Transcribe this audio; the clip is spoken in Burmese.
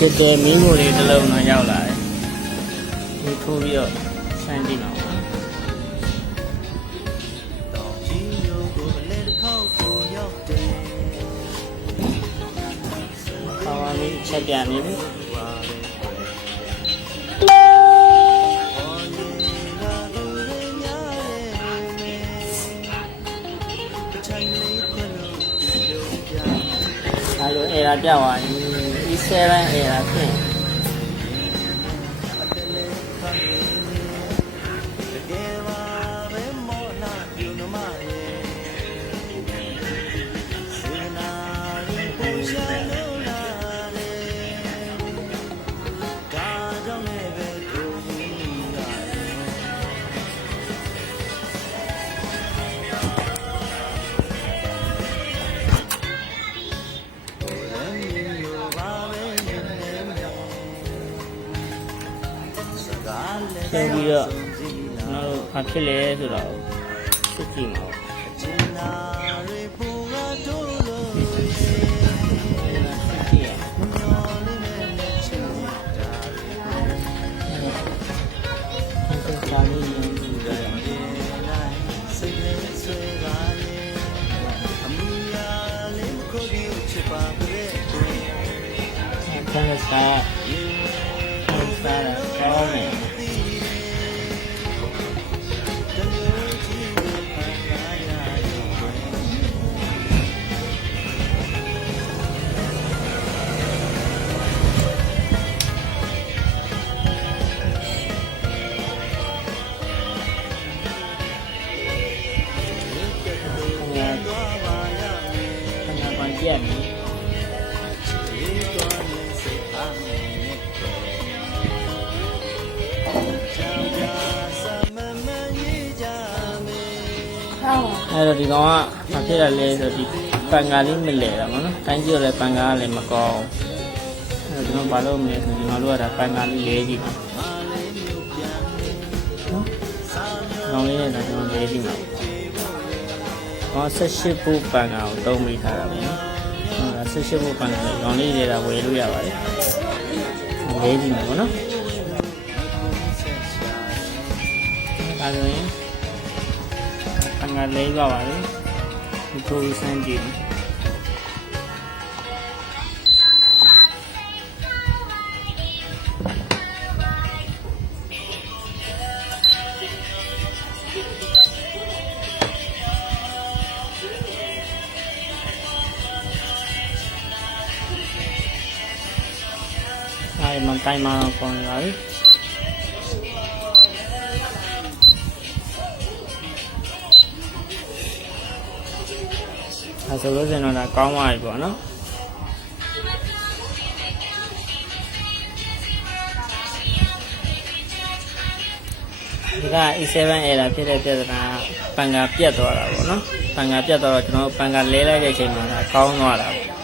ဖြစ်တယ်မီးမို့လေးတစ်လုံးတော့ရောက်လာတယ်ဒီထိုးပြီးတော့ဆန်းကြည့်ပါဦးပါဝါလေးချက်ပြနေပြီအဲ့လိုera ပြသွားပြီ E7 era ဖြစ်ပြန်ပြီးတော့ကျွန်တော်တို့ဘာဖြစ်လဲဆိုတော့စစ်ကြည့်မှာCan I start? Yeah. အဲ့တော့ဒီကောင်ကဘာဖြစ်ရလဲဆိုဒီပန်ကာလေးမလဲတာပေါ့နော်။တိုင်းကြည့်ရလဲပန်ကာကလည်းမကောင်း။အဲ့တော့ကျွန်တော်ဘာလို့မလဲဆိုဒီမှာတို့ကဒါပန်ကာလေးလဲကြည့်ပါ။နော်။ကောင်းလေးနဲ့တော့ကျွန်တော်လဲကြည့်ပါ။ဟော18ဘူးပန်ကာကိုသုံးမိထားတာပေါ့နော်။ဟုတ်လား18ဘူးပန်ကာလေးကောင်းလေးတွေကဝယ်လို့ရပါတယ်။လဲကြည့်မှာပေါ့နော်။ဒါဆိုရင်ငါလေးပါပါလေဒီထိုးစမ်းကြည့်အဲ့မှာတိုင်းမှာကောင်းလာပြီအဲ့ဆိုလို့စင်တော့ဒါကောင်းသွားပြီပေါ့နော်ဒီက E7 era ဖြစ်တဲ့ပြဿနာပန်ကာပြတ်သွားတာပေါ့နော်ပန်ကာပြတ်သွားတော့ကျွန်တော်ပန်ကာလဲလိုက်တဲ့အချိန်မှာဒါကောင်းသွားတာပေါ့